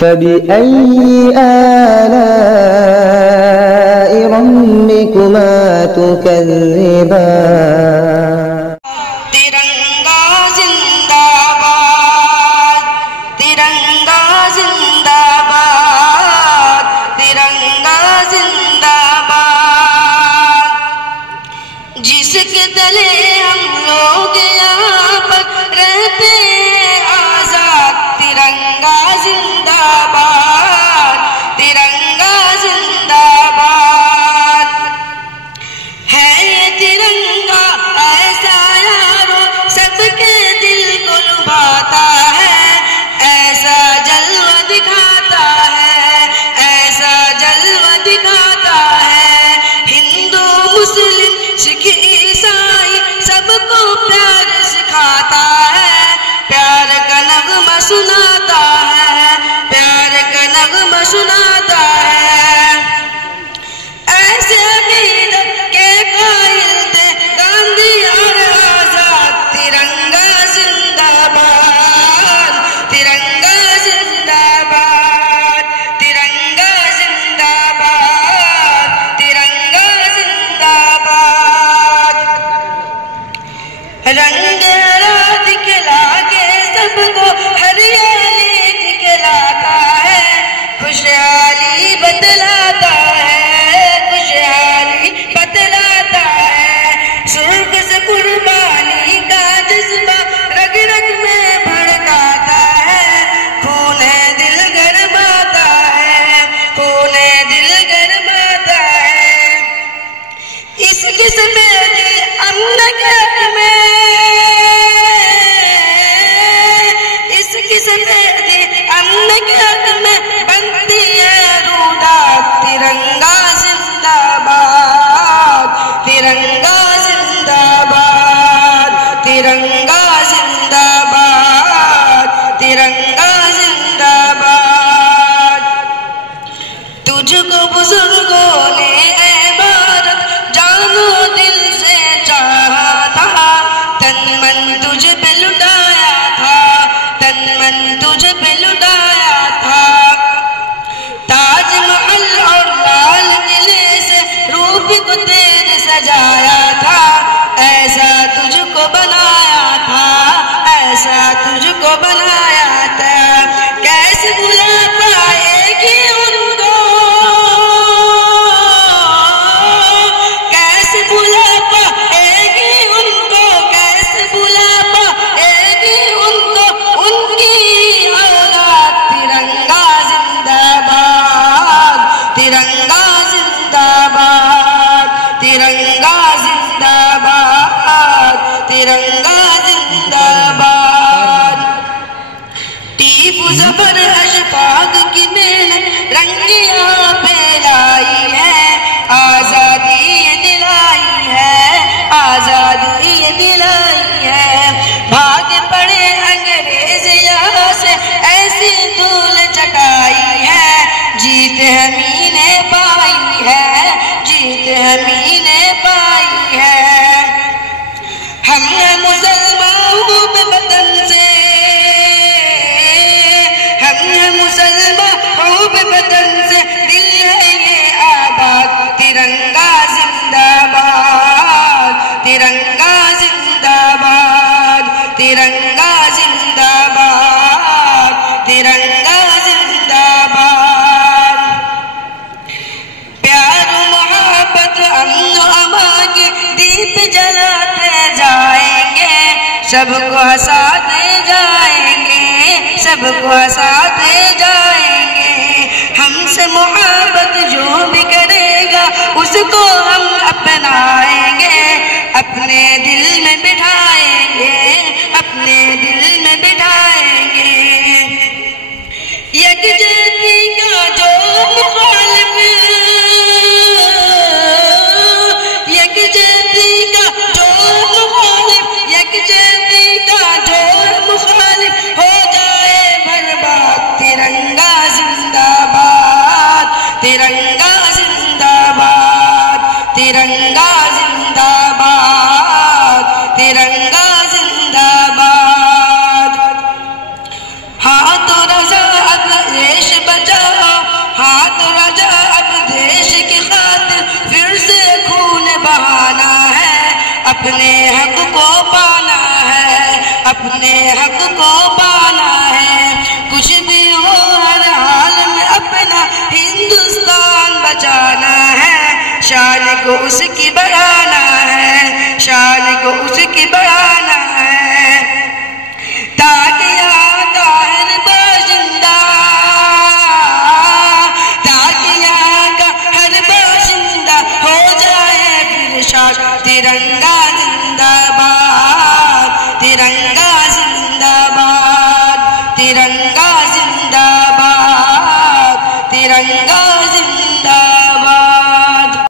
فبأي آلاء ربكما تكذبان ترنگا زندہ باد، ترنگا زندہ باد، ترنگا زندہ باد، جس کے تلے ہم لوگ یہاں پر رہتے ہیں آزاد، ترنگا زندہ باد، ترنگا زندہ باد، ہے یہ ترنگا ایسا یارو سب کے دل کو لبھاتا ہے، ایسا جلوہ دکھاتا ہے، ایسا جلوہ دکھاتا ہے، ہندو مسلم سکھ عیسائی سب کو پیار سکھاتا ہے، پیار کا نغمہ سناتا ہے، پیار کا نغمہ سناتا ہے، ایسے عقیدت کے قائل تھے گاندھی اور آزاد، ترنگا زندہ باد، ترنگا زندہ باد، ترنگا زندہ باد، ترنگا زندہ باد، رنگ ہرا دکھلا کے سب کو ہریالی دکھلاتا ہے، خوشحالی بتلاتا ہے، خوشحالی بتلاتا ہے، سرخ سے قربانی کا جذبہ رگ رگ میں بھڑکاتا ہے، خون دل گرماتا ہے، خون دل گرماتا ہے، اس قسم دل امن کے حق میں، اس قسم دل امن کے حق میں بنتی ہے رودات، ترنگا زندہ باد، ترنگا زندہ باد، ترنگا زندہ باد، ترنگا زندہ باد، تجھ کو بزرگوں نے اے بھارت جانو دل سے چاہا تھا، تن من تجھ پہ لٹایا تھا، تن من تجھ پہ لٹایا تھا، تاج محل اور لال قلعے سے روپ کو تیرے سجایا تھا، ایسا تجھ کو بنایا تھا، ایسا تجھ کو بنایا تھا، کیسے بھلا پائے گی ان کو، کیسے بھلا پائے گی ان کو، کیسے بھلا پائے گی ان کو ان کی اولاد، ترنگا زندہ باد، ترنگا زندہ باد، ترنگا زندہ باد، ترنگا زندہ باد، ٹیپو زفر اشفاق کی محنت رنگیاں پہ لائی ہے، آزادی یہ دلائی ہے، آزادی یہ دلائی ہے، بھاگ پڑے انگریز یہاں سے ایسی دھول چٹائی ہے، جیت ہمیں نے پائی ہے، جیت ہمیں نے پائی ہے، ہم ہیں مسلمان خوب وطن سے، ہم ہیں مسلمان خوب وطن سے، دل ہے یہ آباد، ترنگا زندہ باد، ترنگا زندہ باد، ترنگا زندہ باد، ترنگا زندہ باد، پیار و محبت امن و امان کے دیپ جلاتے جائیں گے، سب کو ہنساتے جائیں گے، سب کو ہنساتے جائیں گے، ہم سے محبت جو بھی کرے گا اس کو ہم اپنائیں گے، اپنے دل میں بٹھائیں گے، اپنے دل میں بٹھائیں گے، یکجہتی کا جو مخالف، یکجہتی کا جو مخالف، یکجہتی کا جو مخالف ہو جائے برباد، ترنگا زندہ باد، ترنگا زندہ باد، ترنگا زندہ باد، ترنگا زندہ باد، ہاں تو رضا ریش اپنے حق کو پانا ہے، کچھ بھی ہو ہر حال میں اپنا ہندوستان بچانا ہے، شان کو اس کی بڑھانا ہے، شان کو اس کی بڑھانا ہے، تاکہ یہاں کا ہر باشندہ، تاکہ یہاں کا ہر باشندہ ہو جائے پھر شان ترنگا زندہ باد۔